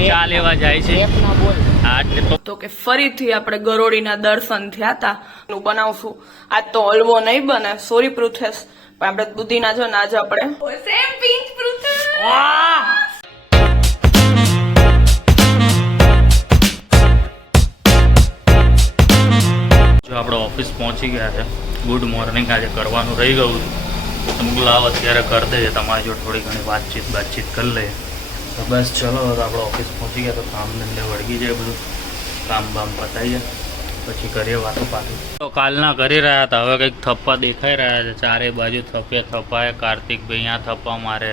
ચા લેવા જાય છે તો કે ફરીથી આપણે ગરોળીના દર્શન થયા હતા બનાવશું આજ તો હલવો નહીં બને સોરી પૃથેશ પણ આપણે દૂધીના જો ને આજે આપણે જો આપણે ઓફિસ પહોંચી ગયા છે ગુડ મોર્નિંગ આજે કરવાનું રહી ગયું તો લાવ અત્યારે કરી દઈએ તમારી જો થોડી ઘણી વાતચીત કરી લઈએ તો બસ ચલો તો આપણે ઓફિસ પહોંચી ગયા તો કામ ધંધે વળગી જાય બધું કામ બામ પતાવીએ પછી કરીએ વાતો પાછું તો કાલના કરી રહ્યા હતા હવે કંઈક થપ્પા દેખાઈ રહ્યા છે ચારે બાજુ થપ્પાએ કાર્તિક ભાઈ અહીંયા થપ્પા મારે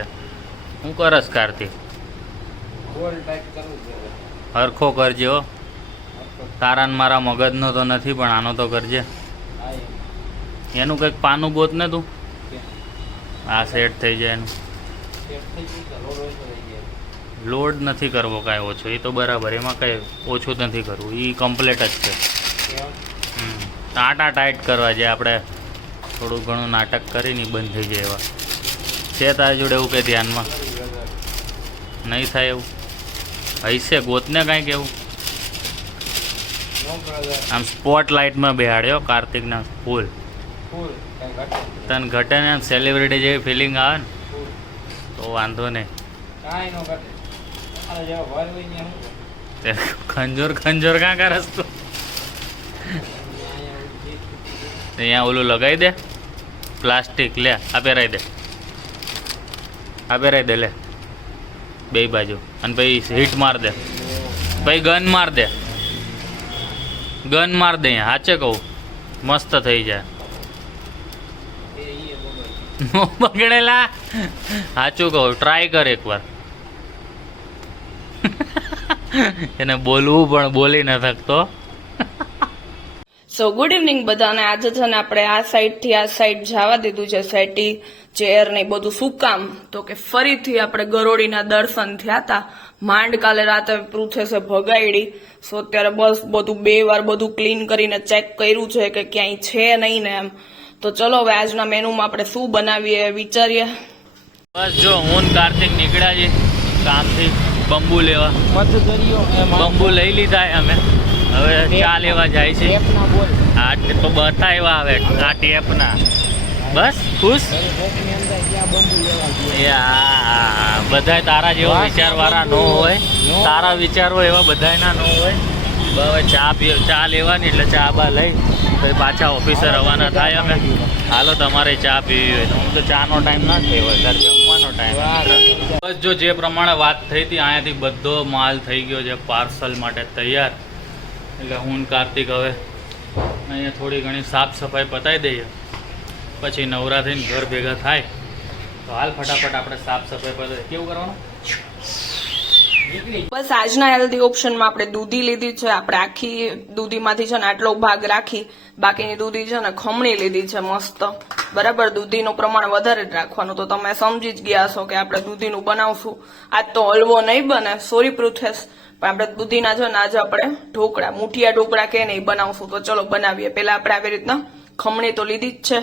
શું કરસ કાર્તિક હરખો કરજે હો તારા મારા મગજનો તો નથી પણ આનો તો કરજે એનું કંઈક પાનું ગોત ને તું આ સેટ થઈ જાય એનું લોડ નથી કરવો કાંઈ ઓછો એ તો બરાબર એમાં કંઈ ઓછું નથી કરવું એ કમ્પ્લીટ જ છે ટાટા ટાઈટ કરવા જાય આપણે થોડું ઘણું નાટક કરીને બંધ થઈ જાય એવા છે તારી જોડે એવું કંઈ ધ્યાનમાં નહીં થાય એવું હૈસે ગોતને કાંઈક એવું આમ સ્પોટ લાઇટમાં બેહાડ્યો કાર્તિકના ફૂલ તને ઘટે ને આમ સેલિબ્રિટી જેવી ફિલિંગ આવે ને તો વાંધો નહીં ખંજોર ક્યાં કરસ તું અહીંયા ઓલું લગાવી દે પ્લાસ્ટિક લે આ પહેરાઈ દે લે બે બાજુ અને પછી હીટ માર દે પછી ગન માર દે અહીંયા સાચે કહું મસ્ત થઈ જાય બગડેલા સાચું કહું ટ્રાય કર એકવાર એને બોલવું પણ બોલી ન શકતો સો ગુડ ઇવનિંગ બધાને આજે છે ને આપણે આ સાઈડ થી આ સાઈડ જવા દીધું છે સેટી ચેર ને બધું શું કામ તો કે ફરીથી આપણે ગરોળીના દર્શન થયા હતા માંડ કાલે રાતે પૃથેશે ભગાડી સો અત્યારે બસ બધું 2 વાર બધું ક્લીન કરીને ચેક કર્યું છે કે ક્યાંય છે નહીં ને એમ તો ચલો હવે આજના મેનુમાં આપણે શું બનાવીએ વિચારીએ બસ જો હું કાર્તિક નીકળ્યા છે કામથી બંબુ લેવા બંબુ લઈ લીધા અમે હવે ચા લેવા જાય છે આ તો બતાવ્યા આવે આ ટેપના બસ ખુશ બધા તારા જેવા વિચારવાળા ન હોય તારા વિચારો એવા બધાના ન હોય હવે ચા લેવાની એટલે ચા બા લઈ તો પાછા ઓફિસે રવાના થાય અમે હાલો તમારે ચા પીવી હોય તો હું તો ચાનો ટાઈમ ના થઈ હોય ત્યારે જમવાનો ટાઈમ બસ જો જે પ્રમાણે વાત થઈ હતી અહીંયાથી બધો માલ થઈ ગયો છે પાર્સલ માટે તૈયાર એટલે હું કાર્તિક હવે અહીંયા થોડી ઘણી સાફ સફાઈ પતાવી દઈએ પછી નવરા થઈને ઘર ભેગા થાય તો હાલ ફટાફટ આપણે સાફ સફાઈ પતાવી કેવું કરવાનું બસ આજના હેલ્ધી ઓપ્શનમાં આપણે દૂધી લીધી છે આપણે આખી દૂધીમાંથી છે ને આટલો ભાગ રાખી બાકીની દૂધી છે ને ખમણી લીધી છે મસ્ત બરાબર દૂધીનું પ્રમાણ વધારે જ રાખવાનું તો તમે સમજી જ ગયા છો કે આપણે દૂધીનું બનાવશું આજ તો હલવો નહીં બને સોરી પૃથેશ પણ આપણે દૂધીના છે ને આજે આપણે ઢોકળા મુઠિયા ઢોકળા કે નહીં બનાવશું તો ચલો બનાવીએ પેલા આપણે આવી રીતના ખમણી તો લીધી જ છે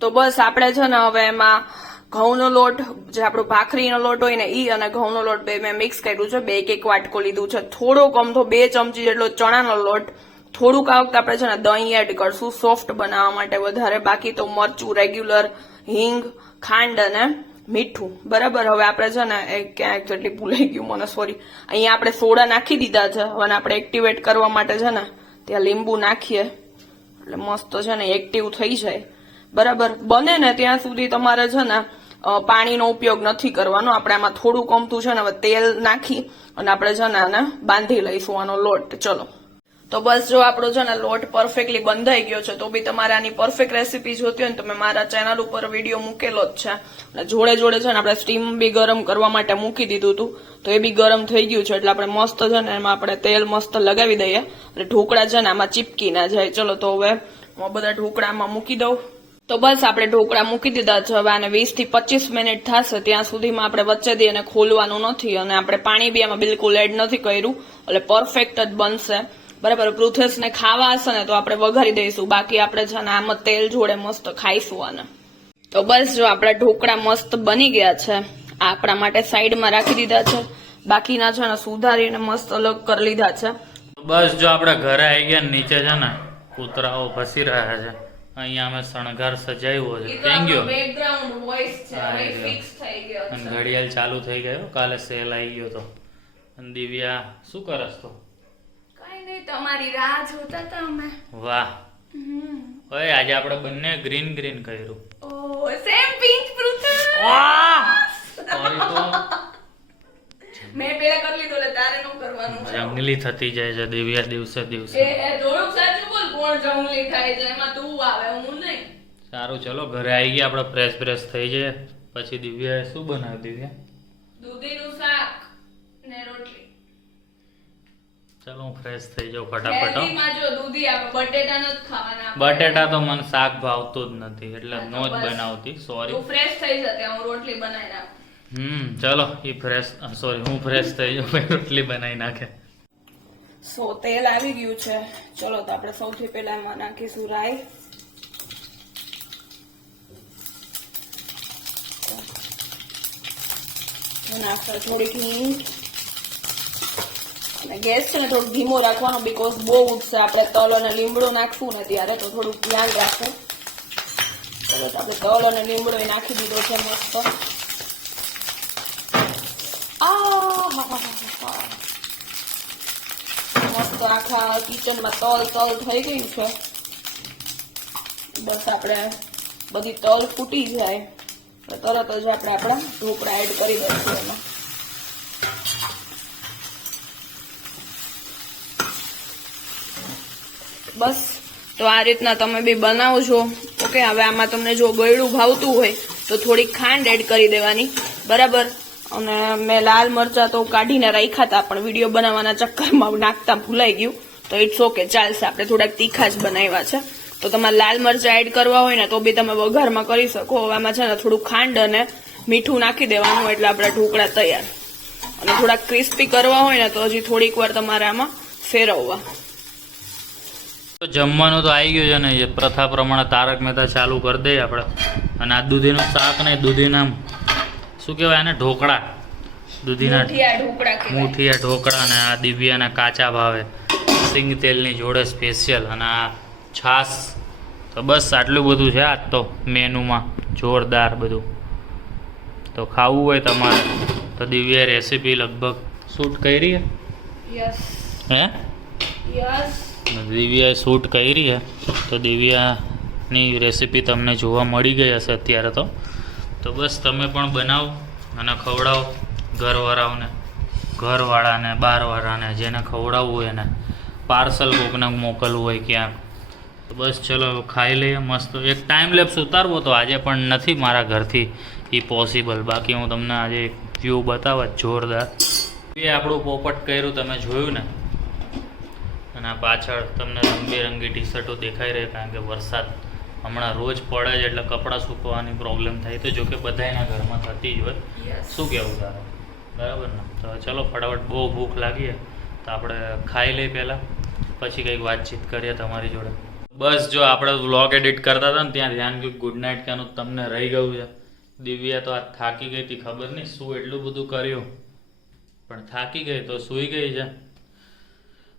તો બસ આપણે છે ને હવે એમાં ઘઉંનો લોટ જે આપણો ભાખરીનો લોટ હોય ને ઈ અને ઘઉંનો લોટ બે મેં મિક્સ કર્યું છે 1 વાટકો લીધું છે થોડોક અમથો 2 ચમચી જેટલો ચણાનો લોટ થોડુંક આ વખતે આપણે છે ને દહીં એડ કરશું સોફ્ટ બનાવવા માટે વધારે બાકી તો મરચું રેગ્યુલર હિંગ ખાંડ અને મીઠું બરાબર હવે આપણે છે ને ક્યાંક જેટલી ભૂલાઈ ગયું મને સોરી અહીંયા આપણે સોડા નાખી દીધા છે હવે આપણે એક્ટિવેટ કરવા માટે છે ને ત્યાં લીંબુ નાખીએ એટલે મસ્ત છે ને એક્ટિવ થઈ જાય બરાબર બને ને ત્યાં સુધી તમારે છે ને પાણીનો ઉપયોગ નથી કરવાનો આપણે આમાં થોડું કમતું છે ને હવે તેલ નાખી અને આપણે છે ને આને બાંધી લઈશું આનો લોટ ચલો તો બસ જો આપણો છે ને લોટ પરફેક્ટલી બંધાઈ ગયો છે તો બી તમારે આની પરફેક્ટ રેસીપી જોતી હોય ને તો મેં મારા ચેનલ ઉપર વિડીયો મૂકેલો જ છે અને જોડે જોડે છે ને આપણે સ્ટીમ બી ગરમ કરવા માટે મૂકી દીધું હતું તો એ બી ગરમ થઈ ગયું છે એટલે આપણે મસ્ત છે ને એમાં આપણે તેલ મસ્ત લગાવી દઈએ એટલે ઢોકળા છે ને આમાં ચીપકી ના જાય ચલો તો હવે હું બધા ઢોકળામાં મૂકી દઉં તો બસ આપણે ઢોકળા મૂકી દીધા છે હવે આને 20 થી 25 મિનિટ થશે ત્યાં સુધીમાં આપણે વચ્ચેથી એને ખોલવાનું નથી અને આપણે પાણી બી આમાં બિલકુલ એડ નથી કર્યું એટલે પરફેક્ટ જ બનશે બરાબર પૃથેશને ખાવા હશે ને તો આપણે વઘારી દઈશું બાકી આપણે છે ને આમ તેલ જોડે મસ્ત ખાઈશું આને તો બસ જો આપણા ઢોકળા મસ્ત બની ગયા છે આ આપણા માટે સાઈડમાં રાખી દીધા છે બાકીના છે ને સુધારીને મસ્ત અલગ કરી લીધા છે. બસ જો આપણે ઘરે આવી ગયા ને નીચે છે ને કૂતરાઓ ફસી રહ્યા છે. અહીંયા અમે શણગાર સજાવ્યો છે. કેમ ગયો? બેકગ્રાઉન્ડ વોઇસ છે હા, હવે એ ગયો. ફિક્સ થઈ ગયો અને છે. ઘડિયાળ ચાલુ થઈ ગયો. કાલે સેલ આવી ગયો તો. અને દિવ્યા શું કરસ તો? કઈ નહીં, તમારી રાહ જોતા હતા અમે. વાહ. ઓય આજે આપણે બંને ગ્રીન ગ્રીન કર્યું. ઓ સેમ પિંક પૃથ્વી. વાહ! સોરી તો મેં પેલા કરી લીધું એટલે તારે નું કરવાનું છે. જંગલી થતી જાય છે દિવ્યા દિવસે દિવસે. એ થોડુંક સાચું બોલ, કોણ જંગલી થાય છે એમાં તું આવે હું નહીં. સારું ચલો ઘરે આવી ગયા આપણે ફ્રેશ થઈ જાય. પછી દિવ્યાએ શું બનાવ્યું દિવ્યા? દૂધીનું શાક ને રોટલી. ચલો હું ફ્રેશ થઈ જાઉં ફટાફટ. હો. હેલ્ધીમાં જો દૂધી આવે, બટેટા નથી ખાવાના. બટેટા તો મને શાક ભાવતું જ નથી એટલે નો જ બનાવતી. સોરી. તું ફ્રેશ થઈ જતે, હું રોટલી બનાવી નાખું. ચલો ઈ ફ્રેશ સોરી હું ફ્રેશ થઈ જાઉં પછી રોટલી બનાવી નાખે. સો તેલ આવી ગયું છે. ચલો તો આપણે સૌથી પહેલા એમાં નાખીશું રાઈ. નાખતા થોડીક હિંગ. અને ગેસ છે ને થોડું ધીમો રાખવાનો, બીકોઝ બહુ ઉઠશે. આપણે તલ અને લીમડો નાખવું ને ત્યારે તો થોડુંક ધ્યાન રાખવું. ચલો તો આપણે તલ અને લીમડો નાખી દીધો છે મસ્ત. મસ્ત આખા કિચનમાં તલ થઈ ગયું છે. બસ આપણે બધી તલ ફૂટી જાય તો તરત જ આપણે આપણા ઢોકળા એડ કરી દઈશું એમાં. બસ તો આ રીતના તમે બી બનાવજો. ઓકે, હવે આમાં તમને જો ગળ્યું ભાવતું હોય તો થોડીક ખાંડ એડ કરી દેવાની, બરાબર. અને મેં લાલ મરચા તો કાઢીને રાખ્યા હતા પણ વિડીયો બનાવવાના ચક્કરમાં નાખતા ભૂલાઈ ગયું, તો ઇટ્સ ઓકે, ચાલશે. આપણે થોડાક તીખા જ બનાવ્યા છે તો તમારે લાલ મરચા એડ કરવા હોય ને તો બી તમે વઘારમાં કરી શકો. હવે આમાં છે ને થોડું ખાંડ અને મીઠું નાખી દેવાનું એટલે આપણા ઢોકળા તૈયાર. અને થોડાક ક્રિસ્પી કરવા હોય ને તો હજી થોડીક વાર તમારે આમાં ફેરવવા. તો જમવાનું તો આવી ગયું છે ને, એ પ્રથા પ્રમાણે તારક મહેતા ચાલુ કરી દઈએ આપણે. અને આ દૂધીનું શાક ને દૂધીના શું કહેવાય એને ઢોકળા, દૂધીના મુઠિયા ઢોકળા ને આ દિવ્યાના કાચા ભાવે સિંગ તેલની જોડે સ્પેશિયલ અને આ છાશ. તો બસ આટલું બધું છે આજ તો મેનુમાં, જોરદાર બધું. તો ખાવું હોય તમારે તો દિવ્યાએ રેસીપી લગભગ શૂટ કરી હે. હે દિવ્યાએ શૂટ કરી છે તો દિવ્યાની રેસીપી તમને જોવા મળી ગઈ હશે અત્યારે તો બસ તમે પણ બનાવો અને ખવડાવો ઘરવાળાને બહારવાળાને જેને ખવડાવવું હોય એને પાર્સલ કોકને મોકલવું હોય ક્યાંક. તો બસ ચલો ખાઈ લઈએ મસ્ત. એક ટાઈમ લેપ્સ ઉતારવો તો આજે પણ નથી મારા ઘરથી એ પોસિબલ, બાકી હું તમને આજે એક વ્યૂ બતાવત જોરદાર. એ આપણું પોપટ કર્યું તમે જોયું ને. અને પાછળ તમને રંગબેરંગી ટી શર્ટો દેખાઈ રહી કારણ કે વરસાદ હમણાં રોજ પડે છે એટલે કપડાં સૂકવવાની પ્રોબ્લેમ થાય. તો જોકે બધાના ઘરમાં થતી જ હોય. શું કહેવું તારે? બરાબર ને? તો ચલો ફટાફટ, બહુ ભૂખ લાગી તો આપણે ખાઈ લઈએ પહેલાં, પછી કંઈક વાતચીત કરીએ તમારી જોડે. બસ જો આપણે વ્લોગ એડિટ કરતા હતા ને ત્યાં ધ્યાન ગયું ગુડ નાઇટ કહેવાનું તમને રહી ગયું છે. દિવ્યા તો આ થાકી ગઈ હતી, ખબર નહીં શું એટલું બધું કર્યું પણ થાકી ગઈ તો સૂઈ ગઈ છે.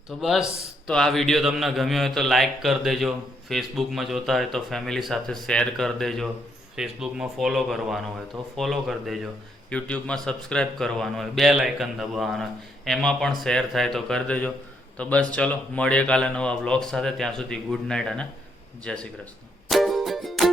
તો બસ, તો આ વિડીયો તમને ગમ્યો હોય તો લાઈક કરી દેજો. ફેસબુકમાં જોતા હોય તો ફેમિલી સાથે શેર કરી દેજો. ફેસબુકમાં ફોલો કરવાનો હોય તો ફોલો કરી દેજો. યુટ્યુબમાં સબસ્ક્રાઈબ કરવાનું હોય, બેલ આઇકન દબાવવાનું હોય, એમાં પણ શેર થાય તો કરી દેજો. તો બસ ચલો મળીએ કાલે નવા વ્લોગ સાથે. ત્યાં સુધી ગુડ નાઇટ અને જય શ્રી કૃષ્ણ.